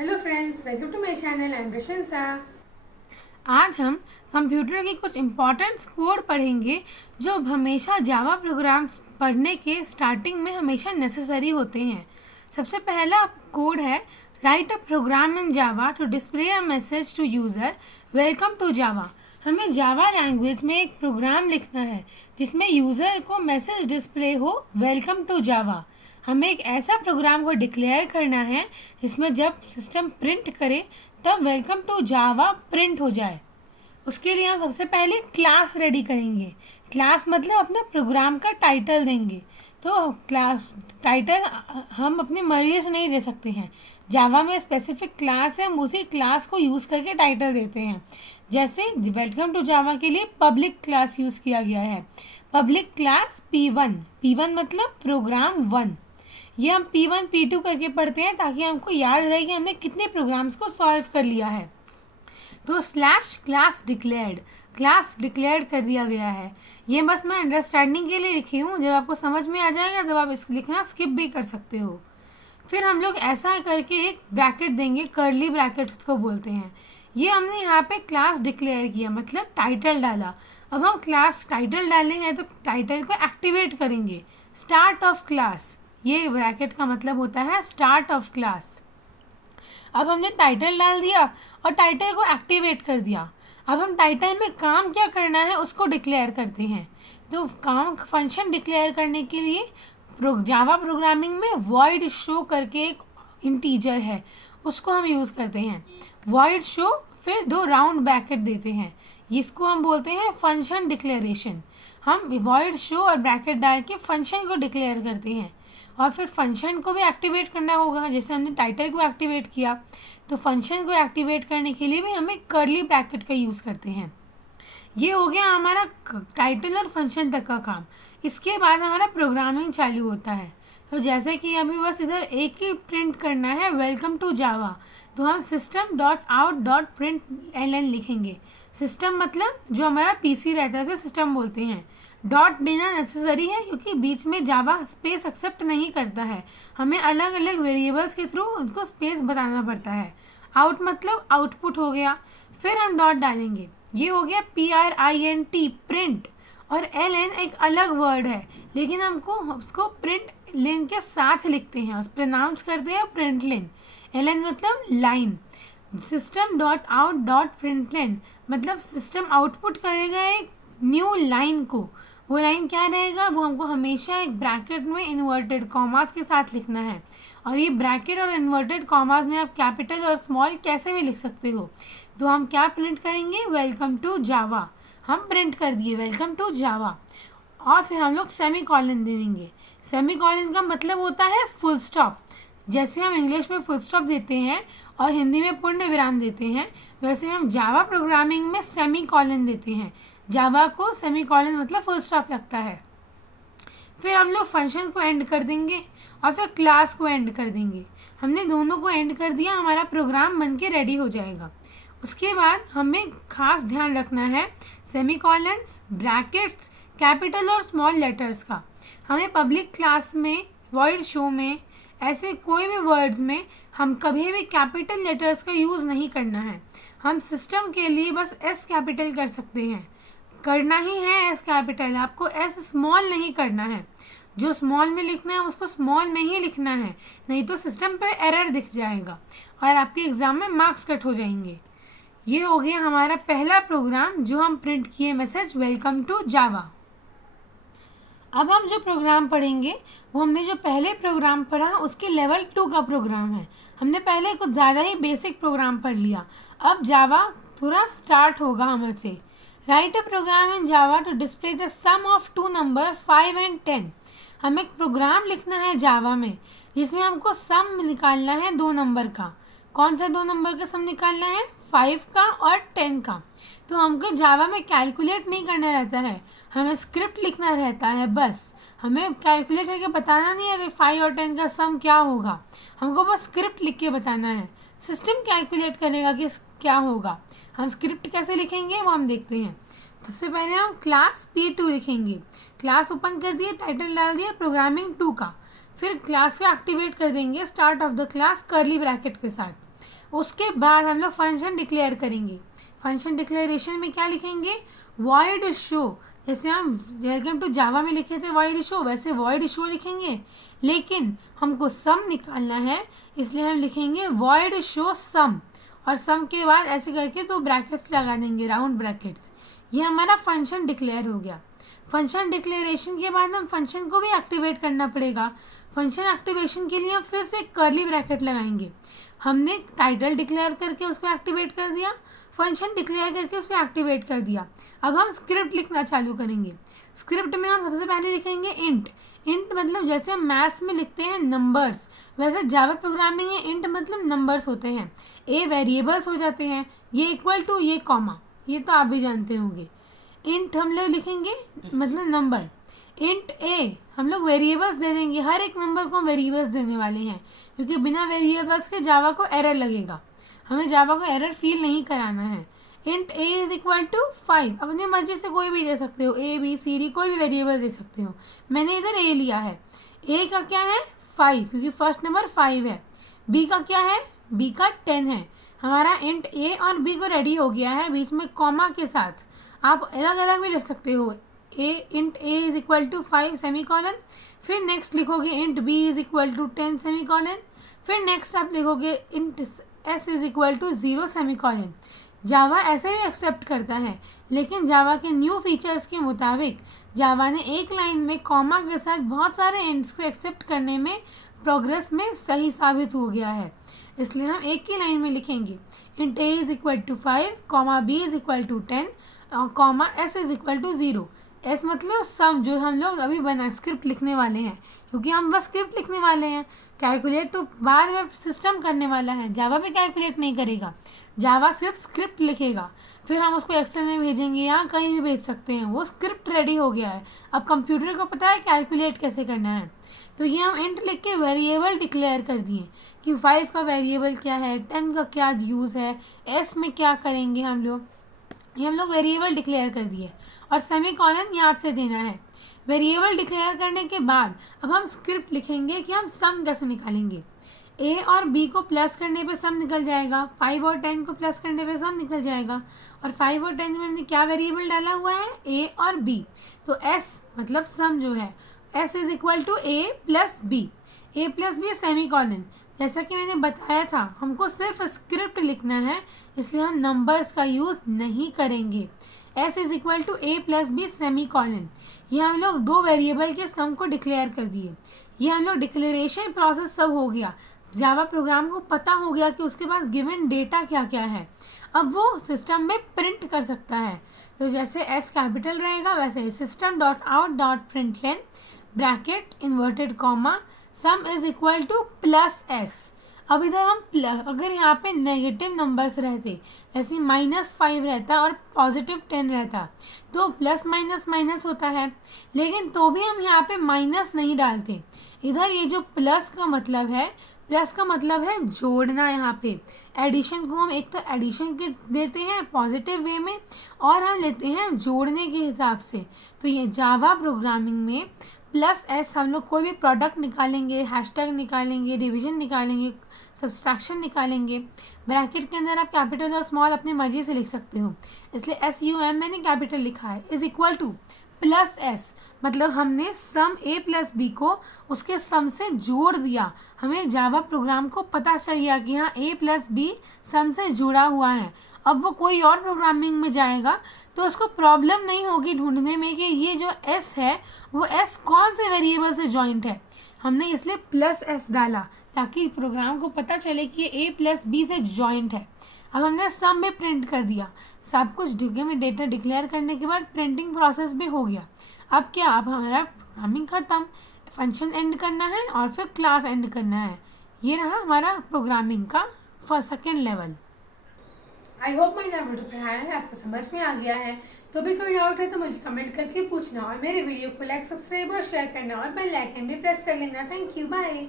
Hello friends, welcome to my channel. I am Prashansa. आज हम computer की कुछ इम्पॉर्टेंट कोड पढ़ेंगे जो हमेशा जावा प्रोग्राम्स पढ़ने के स्टार्टिंग में हमेशा नेसेसरी होते हैं। सबसे पहला कोड है write a program in Java to display a message to user welcome to Java. हमें जावा लैंग्वेज में एक प्रोग्राम लिखना है जिसमें यूज़र को मैसेज डिस्प्ले हो वेलकम टू जावा। हमें एक ऐसा प्रोग्राम को डिक्लेयर करना है जिसमें जब सिस्टम प्रिंट करे तब वेलकम टू जावा प्रिंट हो जाए। उसके लिए हम सबसे पहले क्लास रेडी करेंगे। क्लास मतलब अपना प्रोग्राम का टाइटल देंगे। तो क्लास टाइटल हम अपनी मर्जी से नहीं दे सकते हैं। जावा में स्पेसिफिक क्लास है, हम उसी क्लास को यूज़ करके टाइटल देते हैं। जैसे वेलकम टू जावा के लिए पब्लिक क्लास यूज़ किया गया है। पब्लिक क्लास P1 मतलब प्रोग्राम 1। ये हम P1 P2 करके पढ़ते हैं ताकि हमको याद रहे कि हमने कितने प्रोग्राम्स को सॉल्व कर लिया है। तो स्लैश क्लास डिक्लेयर्ड कर दिया गया है। ये बस मैं अंडरस्टैंडिंग के लिए लिखी हूँ, जब आपको समझ में आ जाएगा तब आप इसको लिखना स्किप भी कर सकते हो। फिर हम लोग ऐसा करके एक ब्रैकेट देंगे, कर्ली ब्रैकेट उसको बोलते हैं। ये हमने यहाँ पे क्लास डिक्लेयर किया मतलब टाइटल डाला। अब हम क्लास टाइटल डाले हैं तो टाइटल को एक्टिवेट करेंगे। स्टार्ट ऑफ क्लास, ये ब्रैकेट का मतलब होता है स्टार्ट ऑफ क्लास। अब हमने टाइटल डाल दिया और टाइटल को एक्टिवेट कर दिया। अब हम टाइटल में काम क्या करना है उसको डिक्लेयर करते हैं। तो काम फंक्शन डिक्लेयर करने के लिए जावा प्रोग्रामिंग में वॉइड शो करके एक इंटीजर है, उसको हम यूज़ करते हैं। वॉइड शो फिर 2 राउंड ब्रैकेट देते हैं, इसको हम बोलते हैं फंक्शन डिक्लेरेशन। हम वॉइड शो और ब्रैकेट डाल के फंक्शन को डिक्लेयर करते हैं और फिर फंक्शन को भी एक्टिवेट करना होगा। जैसे हमने टाइटल को एक्टिवेट किया तो फंक्शन को एक्टिवेट करने के लिए भी हमें कर्ली ब्रैकेट का यूज़ करते हैं। ये हो गया हमारा टाइटल और फंक्शन तक का काम। इसके बाद हमारा प्रोग्रामिंग चालू होता है। तो जैसे कि अभी बस इधर एक ही प्रिंट करना है वेलकम टू जावा, तो हम system.out.println लिखेंगे। सिस्टम मतलब जो हमारा पीसी रहता है उसे सिस्टम बोलते हैं। डॉट देना नेसेसरी है क्योंकि बीच में जावा स्पेस एक्सेप्ट नहीं करता है, हमें अलग अलग वेरिएबल्स के थ्रू उनको स्पेस बताना पड़ता है। आउट मतलब आउटपुट हो गया, फिर हम डॉट डालेंगे। ये हो गया PRINT प्रिंट। और LN एक अलग वर्ड है लेकिन हमको उसको प्रिंट लेन के साथ लिखते हैं, उस प्रोनाउंस करते हैं प्रिंट लेन। LN मतलब लाइन। system.out.println मतलब सिस्टम आउटपुट करेगा एक न्यू लाइन को। वो लाइन क्या रहेगा, वो हमको हमेशा एक ब्रैकेट में इन्वर्टेड कॉमास के साथ लिखना है। और ये ब्रैकेट और इन्वर्टेड कॉमास में आप कैपिटल और स्मॉल कैसे भी लिख सकते हो। तो हम क्या प्रिंट करेंगे, वेलकम टू जावा। हम प्रिंट कर दिए वेलकम टू जावा और फिर हम लोग सेमी कॉलन दे देंगे। सेमी कॉलन का मतलब होता है फुल स्टॉप। जैसे हम इंग्लिश में फुल स्टॉप देते हैं और हिंदी में पूर्ण विराम देते हैं, वैसे हम जावा प्रोग्रामिंग में सेमी कॉलन देते हैं। जावा को सेमी कॉलन मतलब फुल स्टॉप लगता है। फिर हम लोग फंक्शन को एंड कर देंगे और फिर क्लास को एंड कर देंगे। हमने दोनों को एंड कर दिया, हमारा प्रोग्राम बन के रेडी हो जाएगा। उसके बाद हमें खास ध्यान रखना है सेमीकॉलन्स, ब्रैकेट्स, कैपिटल और स्मॉल लेटर्स का। हमें पब्लिक क्लास में, वॉइड शो में, ऐसे कोई भी वर्ड्स में हम कभी भी कैपिटल लेटर्स का यूज़ नहीं करना है। हम सिस्टम के लिए बस S कैपिटल कर सकते हैं, करना ही है S कैपिटल, आपको S स्मॉल नहीं करना है। जो स्मॉल में लिखना है उसको स्मॉल में ही लिखना है, नहीं तो सिस्टम पे एरर दिख जाएगा और आपके एग्ज़ाम में मार्क्स कट हो जाएंगे। ये हो गया हमारा पहला प्रोग्राम जो हम प्रिंट किए, मैसेज वेलकम टू जावा। अब हम जो प्रोग्राम पढ़ेंगे वो हमने जो पहले प्रोग्राम पढ़ा उसके लेवल 2 का प्रोग्राम है। हमने पहले कुछ ज़्यादा ही बेसिक प्रोग्राम पढ़ लिया, अब जावा थोड़ा स्टार्ट होगा हमसे। Write a program in Java to display the sum of 2 number 5 and 10। हमें एक प्रोग्राम लिखना है जावा में जिसमें हमको सम निकालना है 2 नंबर का। कौन सा 2 नंबर का सम निकालना है, 5 का और 10 का। तो हमको जावा में कैलकुलेट नहीं करना रहता है, हमें स्क्रिप्ट लिखना रहता है। बस हमें कैलकुलेट करके बताना नहीं है कि 5 और 10 का सम क्या होगा, हमको बस स्क्रिप्ट लिख के बताना है। सिस्टम कैलकुलेट करेगा कि क्या होगा। हम स्क्रिप्ट कैसे लिखेंगे वो हम देखते हैं। सबसे पहले हम क्लास P2 लिखेंगे। क्लास ओपन कर दिए, टाइटल डाल दिया प्रोग्रामिंग 2 का। फिर क्लास को एक्टिवेट कर देंगे start of the class curly bracket के साथ। उसके बाद हम लोग फंक्शन डिक्लेयर करेंगे। फंक्शन डिक्लेरेशन में क्या लिखेंगे, वॉइड शो, जैसे हम वेलकम टू जावा में लिखे थे वॉइड शो, वैसे वॉइड शो लिखेंगे। लेकिन हमको सम निकालना है, इसलिए हम लिखेंगे वॉइड शो सम, और सम के बाद ऐसे करके 2 ब्रैकेट्स लगा देंगे, राउंड ब्रैकेट्स। ये हमारा फंक्शन डिक्लेयर हो गया। फंक्शन डिक्लेरेशन के बाद हम फंक्शन को भी एक्टिवेट करना पड़ेगा। फंक्शन एक्टिवेशन के लिए हम फिर से कर्ली ब्रैकेट लगाएंगे। हमने टाइटल डिक्लेयर करके उसको एक्टिवेट कर दिया, फंक्शन डिक्लेयर करके उसको एक्टिवेट कर दिया। अब हम स्क्रिप्ट लिखना चालू करेंगे। स्क्रिप्ट में हम सबसे पहले लिखेंगे इंट। इंट मतलब जैसे हम मैथ्स में लिखते हैं नंबर्स, वैसे जावा प्रोग्रामिंग में इंट मतलब नंबर्स होते हैं। ए वेरिएबल्स हो जाते हैं, ये इक्वल टू, ये कॉमा, ये तो आप भी जानते होंगे। इंट हम लोग लिखेंगे मतलब नंबर। इंट ए हम लोग वेरिएबल्स दे देंगे, हर एक नंबर को हम वेरिएबल्स देने वाले हैं, क्योंकि बिना वेरिएबल्स के जावा को एरर लगेगा, हमें जावा को एरर फील नहीं कराना है। Int a is equal to 5, अपनी मर्जी से कोई भी दे सकते हो, ए बी सी डी कोई भी वेरिएबल दे सकते हो। मैंने इधर ए लिया है। ए का क्या है 5, क्योंकि फर्स्ट नंबर 5 है। बी का क्या है, बी का 10 है। हमारा इंट ए और बी को रेडी हो गया है, बीच में कॉमा के साथ। आप अलग अलग भी लिख सकते हो, int a is equal to 5 semicolon, फिर नेक्स्ट लिखोगे int b is equal to 10 semicolon, फिर नेक्स्ट आप लिखोगे int s is equal to 0 semicolon. Java ऐसे भी एक्सेप्ट करता है, लेकिन जावा के न्यू फीचर्स के मुताबिक जावा ने एक लाइन में कॉमा के साथ बहुत सारे एंड्स को एक्सेप्ट करने में प्रोग्रेस में सही साबित हो गया है। इसलिए हम एक ही लाइन में लिखेंगे int a is equal to 5, comma b is equal to 10, comma s is equal to 0। S मतलब सम, जो हम लोग अभी बना स्क्रिप्ट लिखने वाले हैं, क्योंकि हम बस स्क्रिप्ट लिखने वाले हैं। कैलकुलेट तो बाद में सिस्टम करने वाला है, जावा भी कैलकुलेट नहीं करेगा, जावा सिर्फ स्क्रिप्ट लिखेगा, फिर हम उसको एक्सेल में भेजेंगे या कहीं भी भेज सकते हैं। वो स्क्रिप्ट रेडी हो गया है, अब कंप्यूटर को पता है कैलकुलेट कैसे करना है। तो ये हम इंट लिख के वेरिएबल डिक्लेयर कर दिए कि 5 का वेरिएबल क्या है, 10 का क्या यूज़ है, एस में क्या करेंगे हम लोग, ये हम लोग वेरिएबल डिक्लेयर कर दिए। और सेमी कॉलन याद से देना है। वेरिएबल डिक्लेयर करने के बाद अब हम स्क्रिप्ट लिखेंगे कि हम सम कैसे निकालेंगे। ए और बी को प्लस करने पे सम निकल जाएगा, 5 और 10 को प्लस करने पे सम निकल जाएगा। और 5 और 10 में हमने क्या वेरिएबल डाला हुआ है, ए और बी, तो एस मतलब सम जो है s is equal to a plus b semicolon. जैसा कि मैंने बताया था, हमको सिर्फ स्क्रिप्ट लिखना है, इसलिए हम नंबर्स का यूज़ नहीं करेंगे। S is equal to a plus b semicolon. ये हम लोग 2 वेरिएबल के सम को डिक्लेयर कर दिए। ये हम लोग डिक्लेरेशन प्रोसेस सब हो गया, जावा प्रोग्राम को पता हो गया कि उसके पास गिवन डेटा क्या क्या है, अब वो सिस्टम में प्रिंट कर सकता है। तो जैसे एस कैपिटल रहेगा वैसे system dot out dot println bracket inverted comma some is equal two plus S. अब इधर हम अगर यहाँ पे नेगेटिव नंबर्स रहते, जैसे -5 रहता और +10 रहता, तो प्लस माइनस माइनस होता है, लेकिन तो भी हम यहाँ पे माइनस नहीं डालते। इधर ये जो प्लस का मतलब है जोड़ना। यहाँ पे एडिशन को हम एक तो एडिशन के देते हैं पॉजिटिव वे में, और हम लेते हैं जोड़ने के हिसाब से। तो ये जावा प्रोग्रामिंग में प्लस एस हम लोग कोई भी प्रोडक्ट निकालेंगे, हैशटैग निकालेंगे, डिवीजन निकालेंगे, सब्सट्रैक्शन निकालेंगे, ब्रैकेट के अंदर आप कैपिटल और स्मॉल अपनी मर्जी से लिख सकते हो, इसलिए SUM मैंने कैपिटल लिखा है, is equal two plus S, मतलब हमने सम ए प्लस बी को उसके सम से जोड़ दिया। हमें जावा प्रोग्राम को पता चल गया कि हाँ ए प्लस बी सम से जुड़ा हुआ है। अब वो कोई और प्रोग्रामिंग में जाएगा तो उसको प्रॉब्लम नहीं होगी ढूंढने में कि ये जो एस है वो एस कौन से वेरिएबल से जॉइंट है। हमने इसलिए प्लस एस डाला ताकि प्रोग्राम को पता चले कि ये ए प्लस बी से जॉइंट है। अब हमने सम में प्रिंट कर दिया, सब कुछ डिग्री में डेटा डिक्लेयर करने के बाद प्रिंटिंग प्रोसेस भी हो गया। अब क्या, अब हमारा प्रोग्रामिंग ख़त्म, फंक्शन एंड करना है और फिर क्लास एंड करना है। ये रहा हमारा प्रोग्रामिंग का सेकेंड लेवल। आई होप मैंने वीडियो पढ़ाया है आपको समझ में आ गया है। तो भी कोई डाउट है तो मुझे कमेंट करके पूछना, और मेरे वीडियो को लाइक, सब्सक्राइब और शेयर करना, और बेल आइकन भी प्रेस कर लेना। Thank you, bye.